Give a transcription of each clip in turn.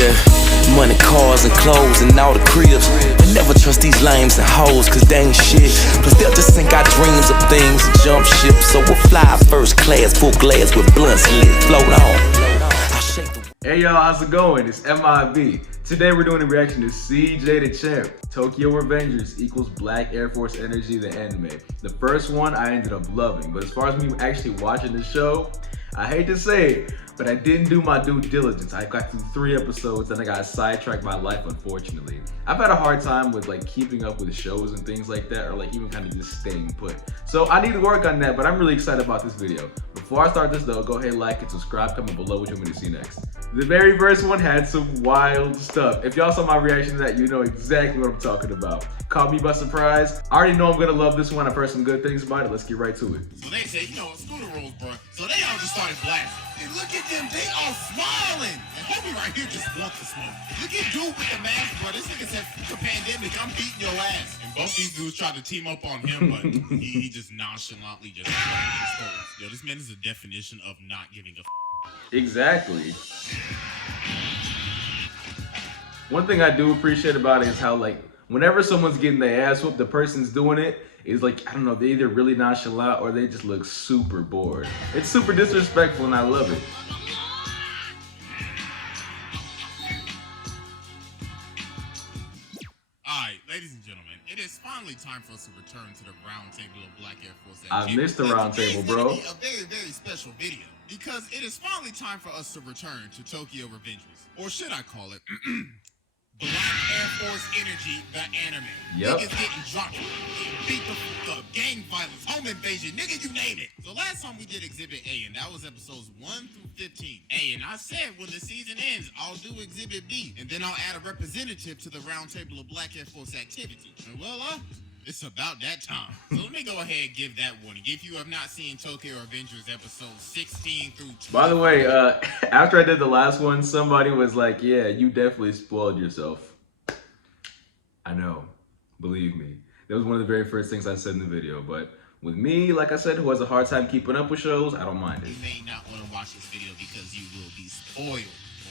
Yeah, money, cars, and clothes, and all the cribs. But never trust these lames and hoes, cause they ain't shit. Plus they'll just sink our dreams of things and jump ship. So we'll fly first class, full glass with blunts lit. Float on. Hey y'all, how's it going? It's M.I.b. Today we're doing a reaction to CJ the Champ. Tokyo Revengers equals Black Air Force Energy, the anime. The first one I ended up loving, but as far as me actually watching the show, I hate to say it, but I didn't do my due diligence. I got through 3 episodes and I got sidetracked by life, unfortunately. I've had a hard time with like keeping up with shows and things like that, or like even kind of just staying put. So I need to work on that, but I'm really excited about this video. Before I start this though, go ahead, like and subscribe, comment below what you want me to see next. The very first one had some wild stuff. If y'all saw my reaction to that, you know exactly what I'm talking about. Caught me by surprise. I already know I'm gonna love this one. I've heard some good things about it. Let's get right to it. So they say, scooter rules, bro. So they all just started blasting. And look at them, they all smiling. And homie right here just wants to smoke. Look at dude with the mask, bro. This nigga said, "Fuck a pandemic, I'm beating your ass." And both these dudes tried to team up on him, but he just nonchalantly just Yo, this man is the definition of not giving a Exactly. One thing I do appreciate about it is how, like, whenever someone's getting their ass whooped, the person's doing it is like, I don't know, they either really nonchalant or they just look super bored. It's super disrespectful and I love it. Alright, ladies and gentlemen, it is finally time for us to return to the round table of Black Air Force. I missed the round table, bro. It's a very, very special video because it is finally time for us to return to Tokyo Revengers, or should I call it Black Air Force Energy, the anime. Yep. Niggas getting drunk, getting beat the fuck up, gang violence, home invasion, nigga, you name it. So last time we did Exhibit A, and that was episodes 1 through 15. Hey, and I said when the season ends, I'll do Exhibit B, and then I'll add a representative to the round table of Black Air Force activity. And well, it's about that time. So let me go ahead and give that warning. If you have not seen Tokyo Revengers episodes 16 through 20. By the way, after I did the last one, somebody was like, yeah, you definitely spoiled yourself. I know, believe me. That was one of the very first things I said in the video, but with me, like I said, who has a hard time keeping up with shows, I don't mind it. You may not want to watch this video because you will be spoiled.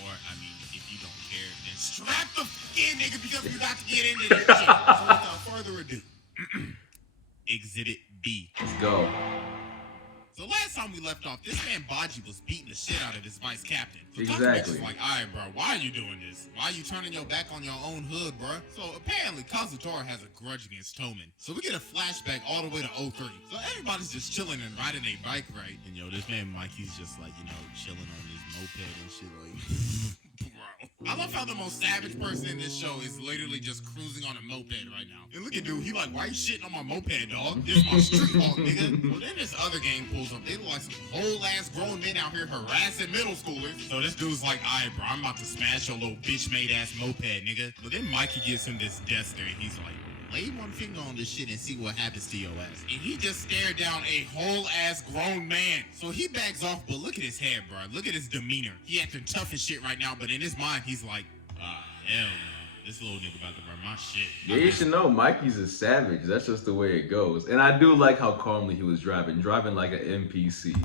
Or, I mean, if you don't care, then strap the in, nigga, because we're about to get into this shit. So without further ado, Exhibit B. Let's go. So last time we left off, this man Baji was beating the shit out of his vice captain. So Exactly. like, all right, bro, why are you doing this? Why are you turning your back on your own hood, bro? So apparently Kazutora has a grudge against Toman. So we get a flashback all the way to 03. So everybody's just chilling and riding a bike, right? And this man Mikey's just like, chilling on his moped and shit, like, bro. I love how the most savage person in this show is literally just cruising on a moped right now. And look at dude, he like, why you shitting on my moped, dog? This is my street dog, nigga. Well, then this other gang pulls up. They look like some whole ass grown men out here harassing middle schoolers. So this dude's like, all right, bro, I'm about to smash your little bitch made ass moped, nigga. But then Mikey gives him this duster and he's like, lay one finger on this shit and see what happens to your ass. And he just stared down a whole ass grown man. So he backs off, but look at his hair, bro. Look at his demeanor. He acting tough as shit right now, but in his mind, he's like, hell no. This little nigga about to burn my shit. Yeah, you should know Mikey's a savage. That's just the way it goes. And I do like how calmly he was driving like an NPC.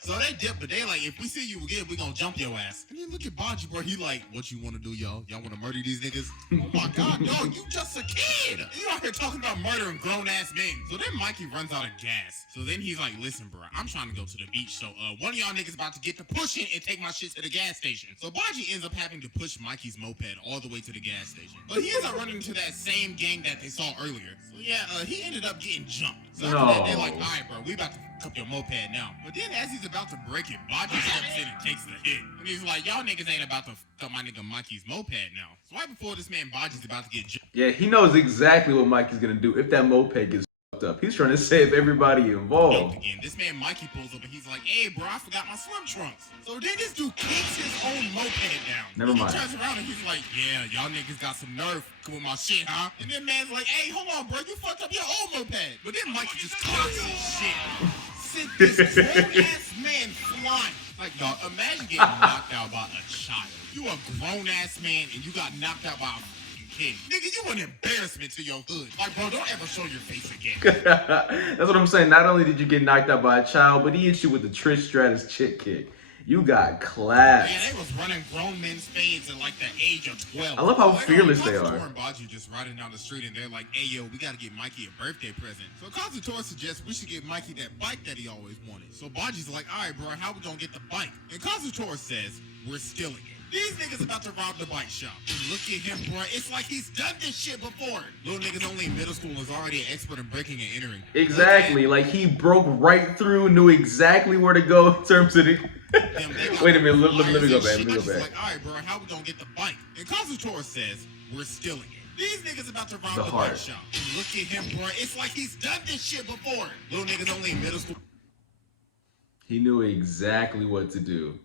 So they dip, but they like, if we see you again, we gonna jump your ass. And then look at Baji, bro. He like, what you wanna do, y'all? Y'all wanna murder these niggas? Oh my God, no, you just a kid. You out here talking about murdering grown ass men. So then Mikey runs out of gas. So then he's like, listen, bro, I'm trying to go to the beach. So one of y'all niggas about to get to pushing and take my shit to the gas station. So Baji ends up having to push Mikey's moped all the way to the gas station. But he ends up running into that same gang that they saw earlier. So yeah, he ended up getting jumped. So after that, they're like, all right, bro, we about to cup your moped now. But then as he's about to break it, Baji steps in and takes the hit. And he's like, y'all niggas ain't about to cup my nigga Mikey's moped now. So right before this man Baji's about to get jumped. Yeah, he knows exactly what Mikey's gonna do if that moped gets up. He's trying to save everybody involved. Again, this man Mikey pulls up and he's like, hey bro, I forgot my swim trunks. So then this dude kicks his own moped down. Never mind. He turns around and he's like, yeah, y'all niggas got some nerve with my shit, huh? And then man's like, hey, hold on, bro, you fucked up your old moped. But then Mikey just clocks his shit. Sent this grown ass man flying. Like, dog, imagine getting knocked out by a child. You a grown ass man and you got knocked out by a kid. Nigga, you an embarrassment to your hood. Like, bro, don't ever show your face again. That's what I'm saying. Not only did you get knocked out by a child, but he hit you with the Trish Stratus chick kick. You got Yeah, class. they was running grown men's fades at like the age of 12. I love how Later fearless on, they Kazutora are. and Baji just riding down the street and they're like, hey yo, we gotta get Mikey a birthday present. So Kazutora suggests we should get Mikey that bike that he always wanted. So Baji's like, alright bro, how we gonna get the bike? And Kazutora says, we're stealing it. These niggas about to rob the bike shop. And look at him, bro. It's like he's done this shit before. Little niggas only in middle school is already an expert in breaking and entering. Exactly. Like he broke right through, knew exactly where to go in terms of the. Wait a minute. Let me go back. Let me go back. Like, all right, bro. How we gonna get the bike? And Kazutora says we're stealing it. These niggas about to rob the bike shop. And look at him, bro. It's like he's done this shit before. Little niggas only in middle school. He knew exactly what to do.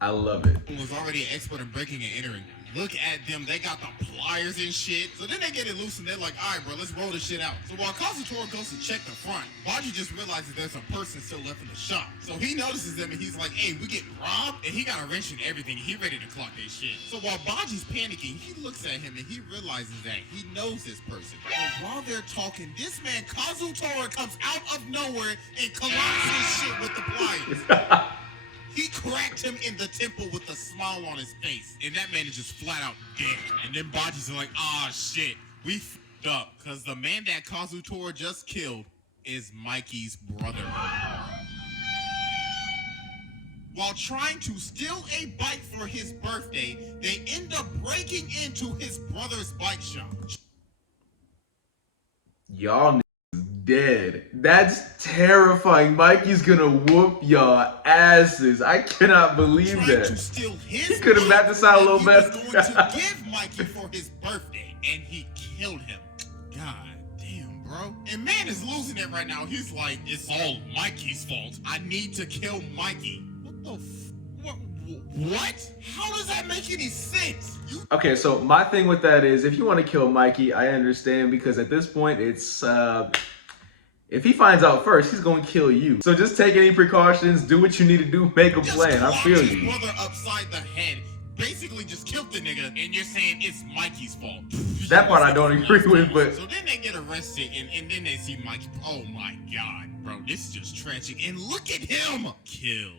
I love it. Was already an expert in breaking and entering. Look at them, they got the pliers and shit. So then they get it loose and they're like, all right, bro, let's roll this shit out. So while Kazutora goes to check the front, Baji just realizes there's a person still left in the shop. So he notices them and he's like, hey, we getting robbed? And he got a wrench and everything. He ready to clock their shit. So while Baji's panicking, he looks at him and he realizes that he knows this person. So while they're talking, this man, Kazutora, comes out of nowhere and collapses his shit with the pliers. He cracked him in the temple with a smile on his face. And that man is just flat out dead. And then Baji's like, ah, shit. We f***ed up. Because the man that Kazutora just killed is Mikey's brother. While trying to steal a bike for his birthday, they end up breaking into his brother's bike shop. Y'all dead. That's terrifying. Mikey's gonna whoop y'all asses. I cannot believe that. To steal his he could have mapped this out a little better. He was going to give Mikey for his birthday, and he killed him. God damn, bro. And man is losing it right now. He's like, it's all Mikey's fault. I need to kill Mikey. What the what? How does that make any sense? Okay, so my thing with that is, if you want to kill Mikey, I understand, because at this point, it's if he finds out first, he's gonna kill you. So just take any precautions, do what you need to do, make a plan. I feel you. Brother upside the head, basically just killed the nigga, and you're saying it's Mikey's fault. That part I don't agree with, but so then they get arrested, and then they see Mikey. Oh my god, bro, this is just tragic. And look at him, kill,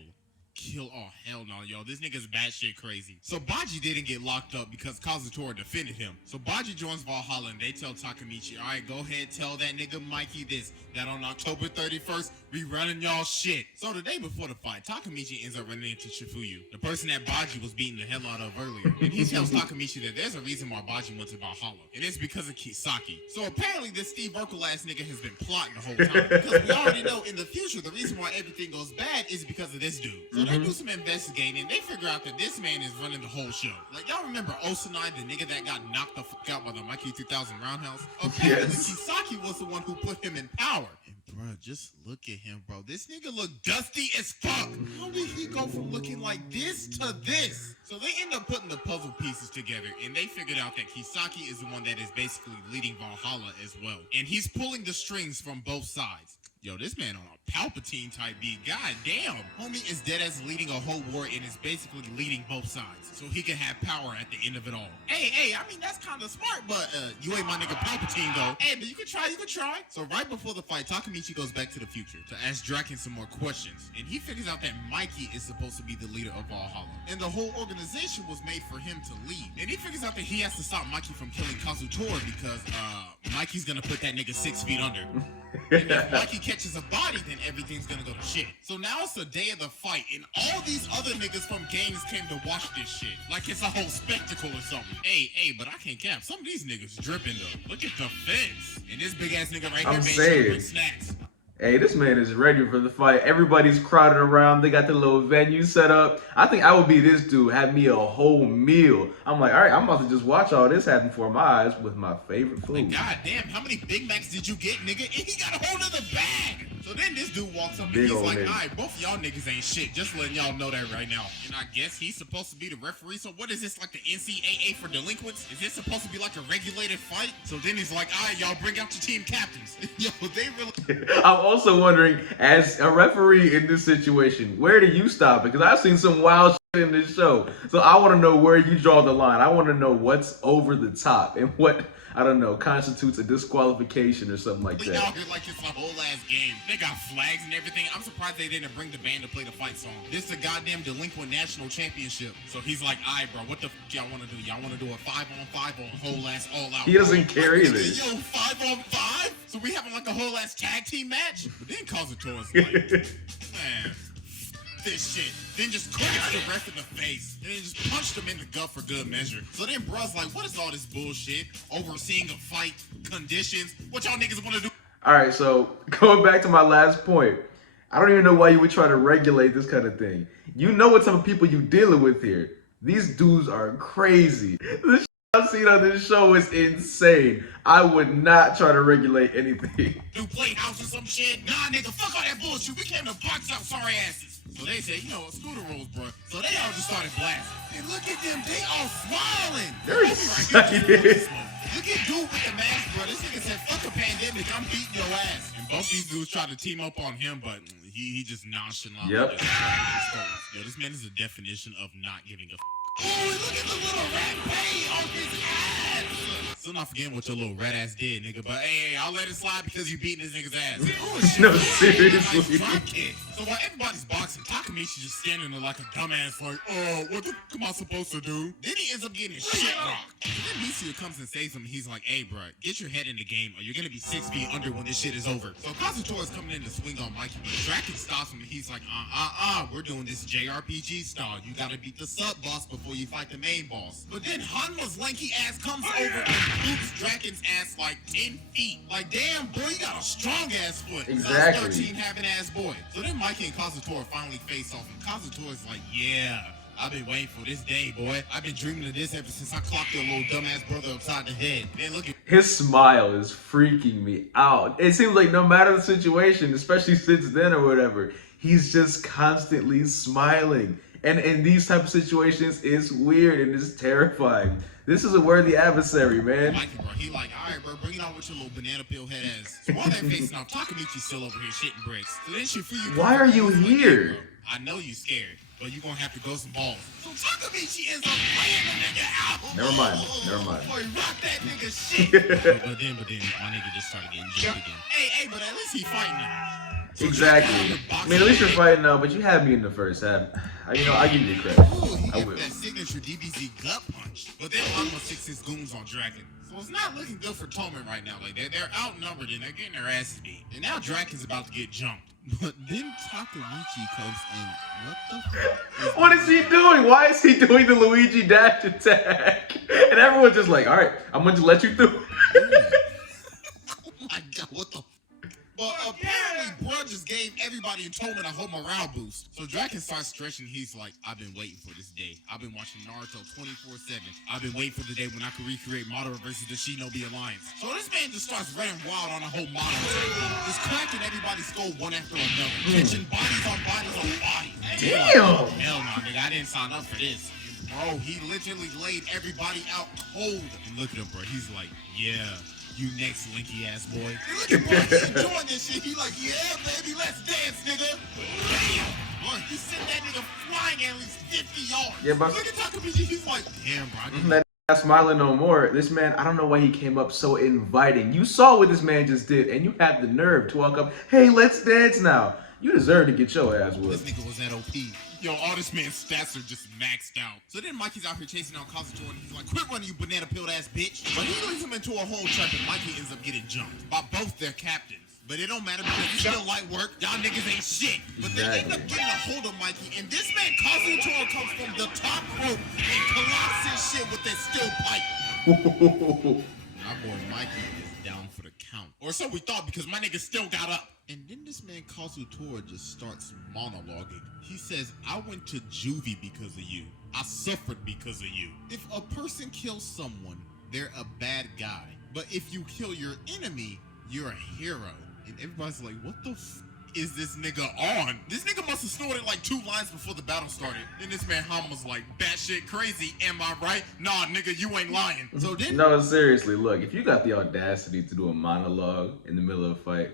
oh hell no, yo, this nigga's batshit crazy. So Baji didn't get locked up because Kazutora defended him. So Baji joins Valhalla and they tell Takemichi, all right, go ahead, tell that nigga Mikey this, that on October 31st, we running y'all shit. So the day before the fight, Takemichi ends up running into Shifuyu, the person that Baji was beating the hell out of earlier. And he tells Takemichi that there's a reason why Baji went to Valhalla, and it's because of Kisaki. So apparently this Steve Urkel ass nigga has been plotting the whole time, because we already know in the future, the reason why everything goes bad is because of this dude. So they do some investigating, and they figure out that this man is running the whole show. Like, y'all remember Osanai, the nigga that got knocked the fuck out by the Mikey 2000 roundhouse? Apparently, Kisaki was the one who put him in power. And bro, just look at him, bro. This nigga look dusty as fuck. How did he go from looking like this to this? So they end up putting the puzzle pieces together, and they figured out that Kisaki is the one that is basically leading Valhalla as well. And he's pulling the strings from both sides. Yo, this man on a Palpatine type beat. God damn. Homie is dead as leading a whole war and is basically leading both sides. So he can have power at the end of it all. Hey, I mean, that's kind of smart, but you ain't my nigga Palpatine, though. Hey, but you can try. So right before the fight, Takemichi goes back to the future to ask Draken some more questions. And he figures out that Mikey is supposed to be the leader of Valhalla. And the whole organization was made for him to lead. And he figures out that he has to stop Mikey from killing Kazutora because Mikey's gonna put that nigga 6 feet under. And if Mikey catches a body, then everything's gonna go to shit. So now it's the day of the fight, and all these other niggas from gangs came to watch this shit. Like it's a whole spectacle or something. Hey, but I can't cap. Some of these niggas dripping though. Look at the fence. And this big ass nigga right here made sure to bring snacks. Hey, this man is ready for the fight. Everybody's crowded around. They got the little venue set up. I think I would be this dude, have me a whole meal. I'm like, all right, I'm about to just watch all this happen before my eyes with my favorite food. Like, God damn, how many Big Macs did you get, nigga? And he got a hold of the bag. So then this dude walks up and he's like, all right, both of y'all niggas ain't shit. Just letting y'all know that right now. And I guess he's supposed to be the referee. So what is this, like the NCAA for delinquents? Is this supposed to be like a regulated fight? So then he's like, all right, y'all bring out your team captains. Yo, they really... I'm also wondering, as a referee in this situation, where do you stop it? Because I've seen some wild in this show. So I want to know where you draw the line. I want to know what's over the top and what, I don't know, constitutes a disqualification or something like We that. out here like it's a whole ass game. They got flags and everything. I'm surprised they didn't bring the band to play the fight song. This is a goddamn delinquent national championship. So he's like, all right, bro, what the f y'all want to do? Y'all want to do a 5-on-5 or a whole ass all out? He doesn't care either. Yo, 5-on-5? So we having like a whole ass tag team match? But then Kazuto's like, man, this shit. Then just cracked the ref in the face. And then just punched him in the gut for good measure. So then bruh's like, what is all this bullshit? Overseeing a fight, conditions, what y'all niggas want to do? All right, so going back to my last point, I don't even know why you would try to regulate this kind of thing. You know what type of people you dealing with here. These dudes are crazy. The shit I've seen on this show is insane. I would not try to regulate anything. Do playhouse or some shit? Nah, nigga, fuck all that bullshit. We came to box out sorry asses. So they said, you know what, screw the rules, bro. So they all just started blasting. And look at them, they all smiling. They're excited. Look at dude with the mask, bro. This nigga said, fuck a pandemic, I'm beating your ass. And both these dudes tried to team up on him, but he just nonchalant. Yep. Yo, this man is the definition of not giving a f. Oh, look at the little rat paint on his ass. Still not forgetting what your little rat ass did, nigga. But hey, I'll let it slide because you beating this nigga's ass. Oh, shit. No, seriously. So while everybody's boxing, Takamichi just standing there like a dumbass, like, oh, what the f am I supposed to do? Then he ends up getting his shit rocked. And then Mitsuya comes and saves him. He's like, hey, bro, get your head in the game or you're gonna be 6 feet under when this shit is over. So Kazuto is coming in to swing on Mikey, but Draken stops him and he's like, we're doing this JRPG style. You gotta beat the sub boss before you fight the main boss. But then Hanma's lanky ass comes over and boots Draken's ass like 10 feet. Like, damn, boy, you got a strong ass foot. Exactly. 13 having ass boy. So then Mikey and Kazuto finally face off, and Kazuto is like, yeah, I've been waiting for this day, boy. I've been dreaming of this ever since I clocked your little dumbass brother upside the head. Then look at His smile is freaking me out. It seems like no matter the situation, especially since then or whatever, he's just constantly smiling. And in these type of situations, it's weird and it's terrifying. This is a worthy adversary, man. Mikey, bro. He like, all right, bro, bring it on with your little banana peel head ass. So while they're facing off, Takamichi's still over here shitting bricks. So then she free you. Why are you like, here? hey, bro, I know you scared, but you gonna have to go some balls. So Takamichi ends up playing the nigga out. Never mind. Boy, rock that nigga shit. but then, my nigga just started getting jumped again. Hey, but at least he fighting now. So Exactly. I mean, at least you're fighting now, but you had me in the first half. You know, I give you the credit. Ooh, he I gave will. that signature DBZ gut punch. But then Hanma sticks his goons on Draken. So it's not looking good for Toman right now. Like, they're outnumbered and they're getting their asses beat. And now Draken's about to get jumped. But then Takamichi comes in. What the fuck? What is he doing? Why is he doing the Luigi dash attack? And everyone's just like, all right, I'm going to let you through. Oh my god, what the f. But apparently, bruh just gave everybody in Toman a whole morale boost. So Draken starts stretching. He's like, I've been waiting for this day. I've been watching Naruto 24/7. I've been waiting for the day when I can recreate Madara versus the Shinobi Alliance. So this man just starts running wild on a whole Madara. Just cracking everybody's skull one after another. Catching bodies on bodies on bodies. Damn. Hell no, nigga, I didn't sign up for this. Bro, he literally laid everybody out cold. And look at him, bro. He's like, yeah. You next, linky ass boy. And look at bro, he enjoying this shit. He like, yeah, baby, let's dance, nigga. Damn. Boy, he sent that nigga flying at least 50 yards. Yeah, but look at Takamichi. He's like, damn, bro. Not smiling no more. This man, I don't know why he came up so inviting. You saw what this man just did, and you had the nerve to walk up, hey, let's dance now. You deserve to get your ass This whooped. nigga was at OP. Yo, all this man's stats are just maxed out. So then Mikey's out here chasing down Kazuto and he's like, quit running, you banana peeled ass bitch. But he leads him into a whole trap and Mikey ends up getting jumped by both their captains. But it don't matter because it's still light work. Y'all niggas ain't shit. But they end up getting a hold of Mikey and this man Kazuto comes from the top rope and collapses his shit with that steel pipe. My boy Mikey is down for the count. Or so we thought because my nigga still got up. And then this man Kazutora just starts monologuing. He says, I went to juvie because of you. I suffered because of you. If a person kills someone, they're a bad guy. But if you kill your enemy, you're a hero. And everybody's like, what the f is this nigga on? This nigga must have snorted like 2 lines before the battle started. And this man Hanma's like, batshit crazy, am I right? Nah, nigga, you ain't lying. So then No, seriously, look, if you got the audacity to do a monologue in the middle of a fight,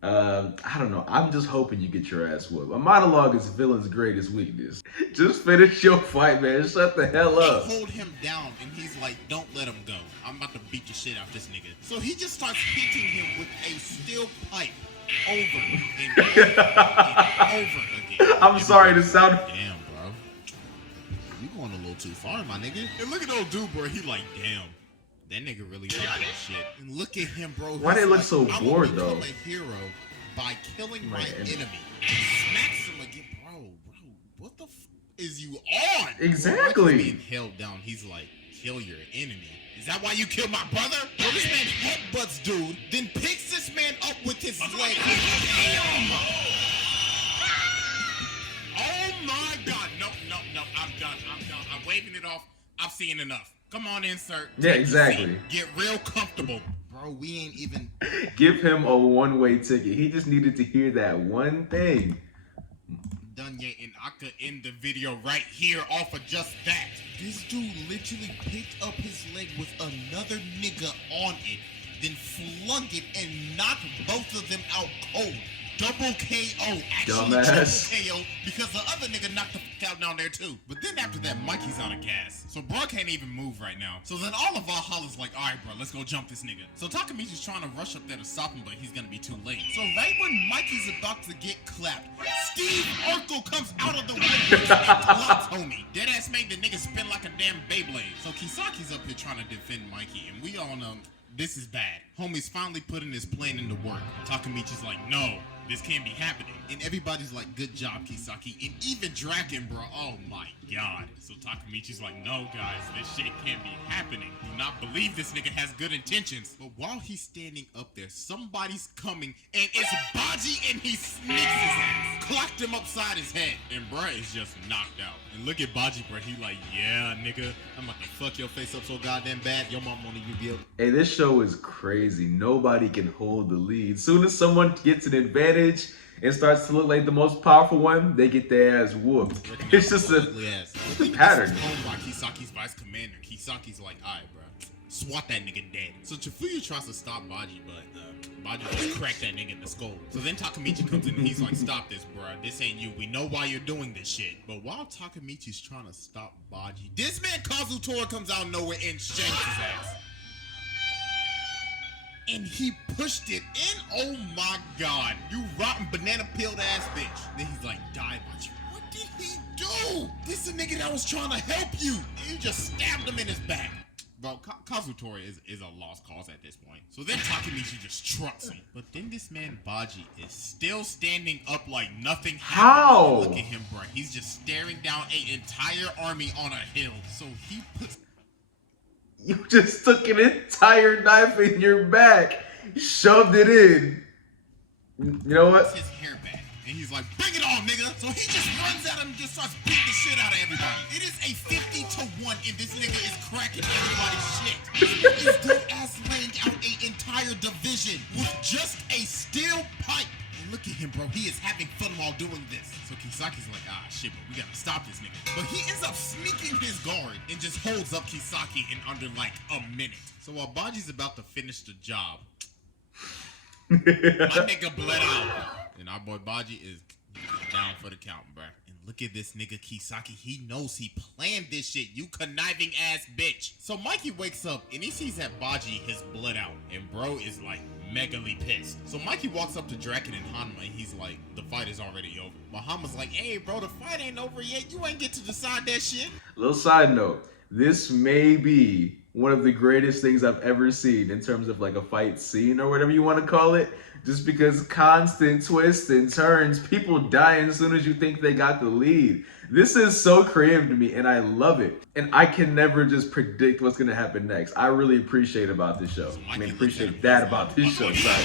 I don't know. I'm just hoping you get your ass whooped. A monologue is villain's greatest weakness. Just finish your fight, man. Shut the hell They up. hold him down, and he's like, don't let him go. I'm about to beat the shit out this nigga. So he just starts hitting him with a steel pipe over and over and over again. I'm sorry to sound. Damn, bro. You going a little too far, my nigga. And look at old dude, bro. He like, damn. That nigga really did that shit. And look at him, bro. Why they look so I'm bored, gonna though? become a hero by killing my enemy. enemy. And smacks him again. Bro, what the f is you on? Exactly. Bro, being held down, he's like, kill your enemy. Is that why you killed my brother? Bro, this man headbutts dude, then picks this man up with his leg. Damn! Oh my god. No, I'm done. I'm waving it off. I've seen enough. Come on, insert. Yeah, Take exactly. your seat. Get real comfortable. Bro, we ain't even... Give him a one-way ticket. He just needed to hear that one thing. done yet, and I could end the video right here off of just that. This dude literally picked up his leg with another nigga on it, then flung it and knocked both of them out cold. Double KO. Actually Dumbass. double KO because the other nigga knocked the fuck out down there too. But then after that, Mikey's out of gas. So bro can't even move right now. So then all of Valhalla's like, alright bro, let's go jump this nigga. So Takamichi's trying to rush up there to stop him, but he's gonna be too late. So right when Mikey's about to get clapped, Steve Urkel comes out of the woodwork and claps homie. Deadass made the nigga spin like a damn Beyblade. So Kisaki's up here trying to defend Mikey, and we all know this is bad. Homie's finally putting his plan into work. Takamichi's like, no, this can't be happening. And everybody's like, good job, Kisaki. And even Draken, bro, oh my god. So Takamichi's like, no, guys, this shit can't be happening. Do not believe this nigga has good intentions. But while he's standing up there, somebody's coming, and it's Baji, and he sneaks his ass. Clocked him upside his head. And bro is just knocked out. And look at Baji, bro. He like, yeah, nigga, I'm about to fuck your face up so goddamn bad. Your mom won't even be able. Hey, this show is crazy. Nobody can hold the lead. Soon as someone gets an advantage and starts to look like the most powerful one, they get their ass whooped. It's just a pattern. Owned by Kisaki's vice commander. Kisaki's like, alright, bro, swat that nigga dead. So Chifuyu tries to stop Baji, but Baji just cracked that nigga in the skull. So then Takamichi comes in and he's like, stop this, bro. This ain't you. We know why you're doing this shit. But while Takamichi's trying to stop Baji, this man Kazutora comes out of nowhere and shanks his ass. And he pushed it in. Oh my god. You rotten banana peeled ass bitch. Then he's like, die, Baji. What did he do? This is a nigga that was trying to help you. And you just stabbed him in his back. Bro, Kazutora is a lost cause at this point. So then Takamichi just trucks him. But then this man Baji is still standing up like nothing happened. How? Look at him, bro. He's just staring down an entire army on a hill. So he puts... You just took an entire knife in your back, shoved it in. You know what? his hair back. And he's like, bring it on, nigga. So he just runs at him and just starts beating the shit out of everybody. It is a 50-1, and this nigga is cracking everybody's shit. This good ass laying out an entire division with just a steel pipe. And look at him, bro. He is having fun while doing this. So Kisaki's like, ah, shit, but we gotta stop this nigga. But he ends up sneaking his guard and just holds up Kisaki in under like a minute. So while Baji's about to finish the job, my nigga bled out. And our boy Baji is down for the count, bro. And look at this nigga Kisaki. He knows he planned this shit. You conniving ass bitch. So Mikey wakes up and he sees that Baji has bled out. And bro is like megally pissed. So Mikey walks up to Draken and Hanma and he's like, the fight is already over. But Hanma's like, hey bro, the fight ain't over yet. You ain't get to decide that shit. Little side note. This may be one of the greatest things I've ever seen in terms of like a fight scene or whatever you want to call it. Just because constant twists and turns, people dying as soon as you think they got the lead. This is so creative to me and I love it. And I can never just predict what's going to happen next. I really appreciate about this show. I mean, appreciate that about this show. Sorry.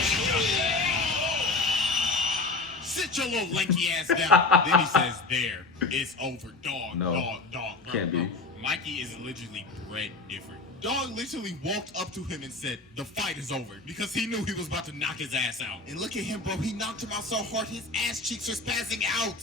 Sit your little lanky ass down. Then he says, there, it's over. Dog, No, dog. can't be. Mikey is literally bred different. Dog literally walked up to him and said, the fight is over, because he knew he was about to knock his ass out. And look at him, bro. He knocked him out so hard, his ass cheeks are spazzing out.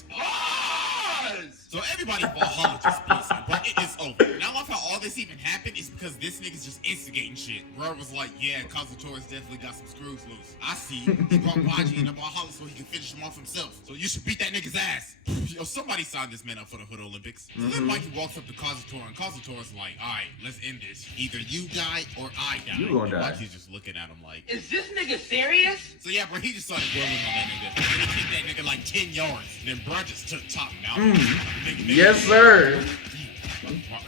So everybody in Valhalla just splits up, but it is over. And I love how all this even happened is because this nigga's just instigating shit. Bro was like, yeah, Kazutora's definitely got some screws loose. I see. He brought Baji into Valhalla so he can finish him off himself. So you should beat that nigga's ass. Yo, somebody signed this man up for the Hood Olympics. So then Mikey walks up to Kazutora, and Kazutora's like, all right, let's end this. Either you die or I die. You gonna die. Mikey's just looking at him like, Is this nigga serious? so yeah, bro, he just started whirling on that nigga. And he kicked that nigga like 10 yards. Then bro just took top out. Yes, sir.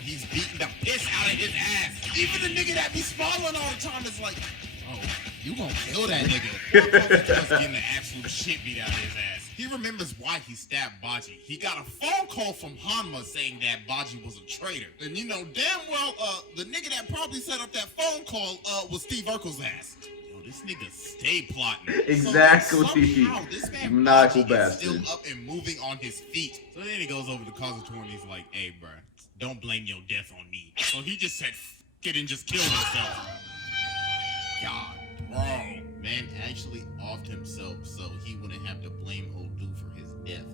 He's beating the piss out of his ass. Even the nigga that be smiling all the time is like, oh, you gonna kill that nigga. Just getting the absolute shit beat out of his ass. He remembers why he stabbed Baji. He got a phone call from Hanma saying that Baji was a traitor. And you know damn well, the nigga that probably set up that phone call, was Steve Urkel's ass. This nigga stay plotting. Exactly. So somehow this man Maniacal Baji is bastard. still up and moving on his feet. So then he goes over to Kazutora and he's like, hey, bruh, don't blame your death on me. So he just said, F it and just killed himself. God, bro. Man actually offed himself so he wouldn't have to blame old dude for his death.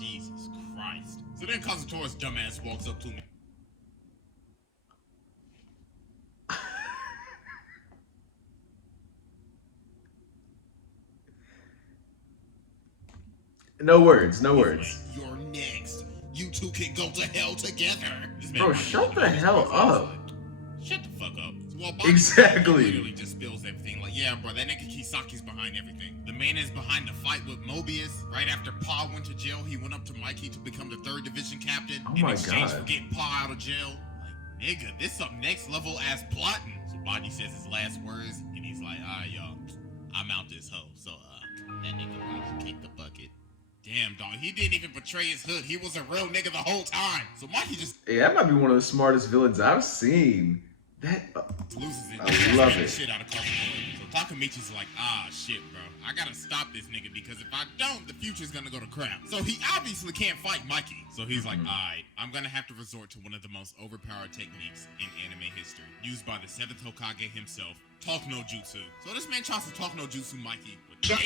Jesus Christ. So then Kazutora's dumbass walks up to me. No words, no words. You're next. You two can go to hell together. This man Bro, might shut be the one of hell those up. Shut the fuck up. Well, Bobby Exactly. literally just spills everything. Like, yeah, bro, that nigga Kisaki's behind everything. The man is behind the fight with Mobius. Right after Pa went to jail, he went up to Mikey to become the 3rd Division captain in my exchange God. for getting Pa out of jail. Like, nigga, this some next level ass plotting. So Bobby says his last words, and he's like, all right, y'all, I'm out this hoe. So, that nigga Bobby kicked the bucket. Damn, dog, he didn't even betray his hood. He was a real nigga the whole time. So Mikey just Hey, that might be one of the smartest villains I've seen. That loses it. I love it. Shit out of Kazutora. So Takamichi's like, ah, shit, bro. I gotta stop this nigga because if I don't, the future's gonna go to crap. So he obviously can't fight Mikey. So he's like, alright, I'm gonna have to resort to one of the most overpowered techniques in anime history, used by the 7th Hokage himself, Talk no Jutsu. So this man tries to Talk no Jutsu Mikey, but damn.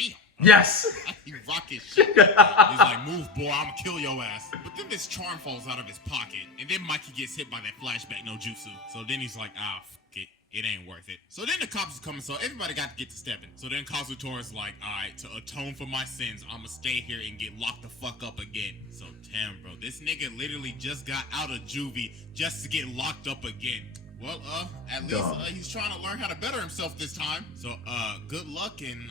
yes. He rock his shit. He's like, move, boy, I'ma kill your ass. But then this charm falls out of his pocket, and then Mikey gets hit by that flashback no jutsu. So then he's like, ah, fuck it. It ain't worth it. So then the cops are coming, so everybody got to get to stepping. So then Kazutora's like, alright, to atone for my sins, I'ma stay here and get locked the fuck up again. So damn, bro, this nigga literally just got out of juvie just to get locked up again. Well, at least he's trying to learn how to better himself this time. So, good luck and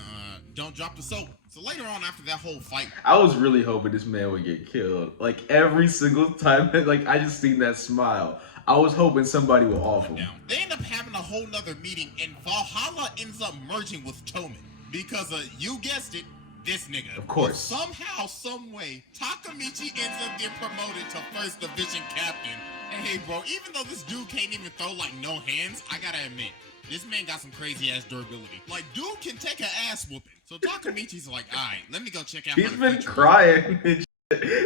don't drop the soap. So later on, after that whole fight, I was really hoping this man would get killed. Like every single time, like I just seen that smile. I was hoping somebody would off him. down. They end up having a whole nother meeting, and Valhalla ends up merging with Toman because, you guessed it, this nigga. Of course. Somehow, some way, Takamichi ends up getting promoted to 1st Division captain. And hey, bro, even though this dude can't even throw like no hands, I gotta admit, this man got some crazy ass durability. Like, dude can take an ass whooping. So Takamichi's like, all right, let me go check out. He's been crying and shit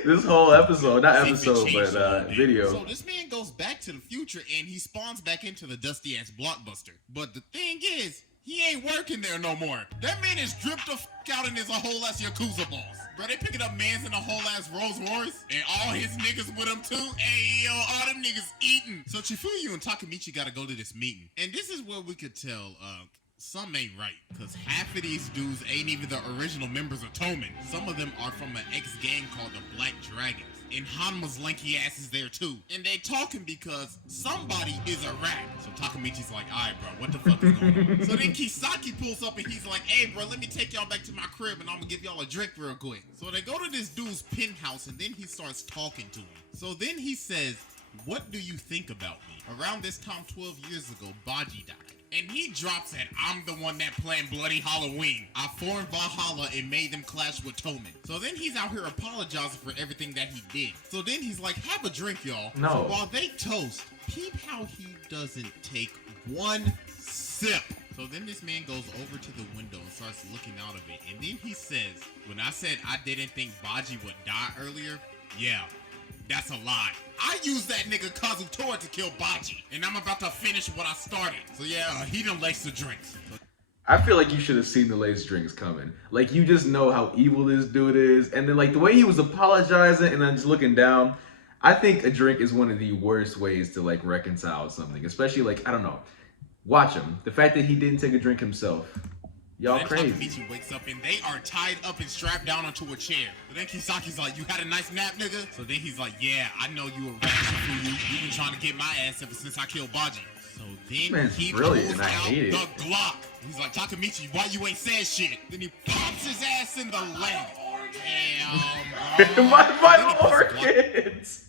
this whole episode, not episode, but video. So this man goes back to the future and he spawns back into the dusty ass blockbuster. But the thing is, he ain't working there no more. That man is dripped the fuck out in his whole ass Yakuza balls. Bro, they picking up mans in a whole ass Rolls Royce and all his niggas with him too. Hey, yo, all them niggas eating. So Chifuyu and Takamichi gotta go to this meeting. And this is where we could tell, some ain't right. Cause half of these dudes ain't even the original members of Toman. Some of them are from an ex-gang called the Black Dragons. And Hanma's lanky ass is there too. And they talking because somebody is a rat. So Takamichi's like, alright, bro, what the fuck is going on? So then Kisaki pulls up and he's like, hey, bro, let me take y'all back to my crib and I'm gonna give y'all a drink real quick. So they go to this dude's penthouse and then he starts talking to him. So then he says, what do you think about me? Around this time 12 years ago, Baji died. And he drops that I'm the one that planned Bloody Halloween. I formed Valhalla and made them clash with Toman. So then he's out here apologizing for everything that he did. So then he's like, have a drink, y'all. No. So while they toast, peep how he doesn't take one sip. So then this man goes over to the window and starts looking out of it. And then he says, when I said I didn't think Baji would die earlier, yeah, that's a lie. I used that nigga Kazutora to kill Baji, and I'm about to finish what I started. So yeah, he done laced the drinks. I feel like you should have seen the latest drinks coming. Like, you just know how evil this dude is. And then, like, the way he was apologizing and then just looking down, I think a drink is one of the worst ways to, like, reconcile something. Especially, like, I don't know. Watch him. The fact that he didn't take a drink himself. Y'all crazy. Takamichi wakes up and they are tied up and strapped down onto a chair. But then Kisaki's like, you had a nice nap, nigga? So then he's like, yeah, I know you were rapping for you. You've been trying to get my ass ever since I killed Baji. So then Man's he brilliant, pulls and I out hate it. the Glock. He's like, Takamichi, why you ain't said shit? Then he pops his ass in the leg. Damn, my organs.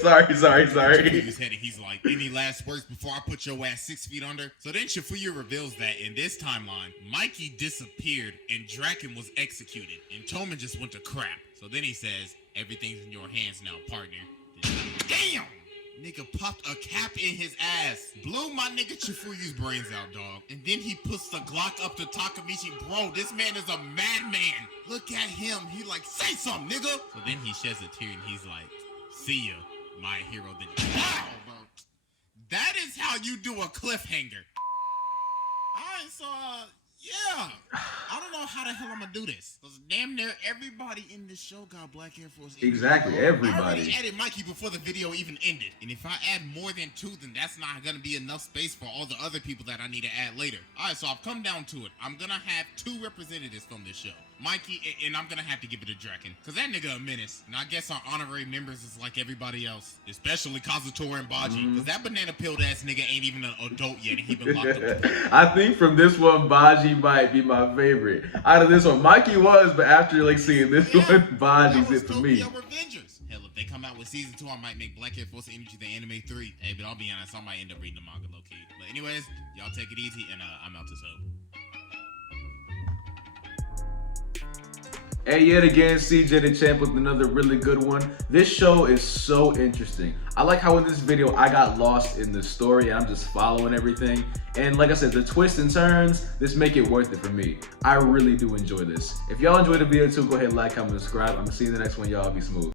Sorry. Shifuya's head and he's like, any last words before I put your ass 6 feet under? So then Shifuya reveals that in this timeline, Mikey disappeared and Draken was executed, and Toman just went to crap. So then he says, everything's in your hands now, partner. Damn! Nigga popped a cap in his ass. Blew my nigga Chifuya's brains out, dog. And then he puts the Glock up to Takamichi. Bro, this man is a madman. Look at him. He like, say something, nigga. So then he sheds a tear and he's like, see ya, my hero. Then wow, bro. That is how you do a cliffhanger. Alright, so yeah. I don't know how the hell I'm gonna do this. Because damn near everybody in this show got Black Air Force. Exactly, I already everybody. added Mikey before the video even ended. And if I add more than 2, then that's not gonna be enough space for all the other people that I need to add later. Alright, so I've come down to it. I'm gonna have 2 representatives from this show. Mikey, and I'm gonna have to give it to Draken. Cause that nigga a menace. And I guess our honorary members is like everybody else. Especially Kazutora and Baji. Cause that banana pilled ass nigga ain't even an adult yet and he been locked up. I think from this one, Baji might be my favorite. Out of this one, Mikey was, but after like seeing this one, Baji's it for me. Revengers. Hell, if they come out with season 2, I might make Black Air Force Energy the anime 3. Hey, but I'll be honest, I might end up reading the manga low key. But anyways, y'all take it easy and I'm out this hoe. Hey, yet again, CJ the Champ with another really good one. This show is so interesting. I like how in this video I got lost in the story and I'm just following everything. And like I said, the twists and turns, this make it worth it for me. I really do enjoy this. If y'all enjoyed the video too, go ahead, like, comment, subscribe. I'm gonna see you in the next one, y'all. Be smooth.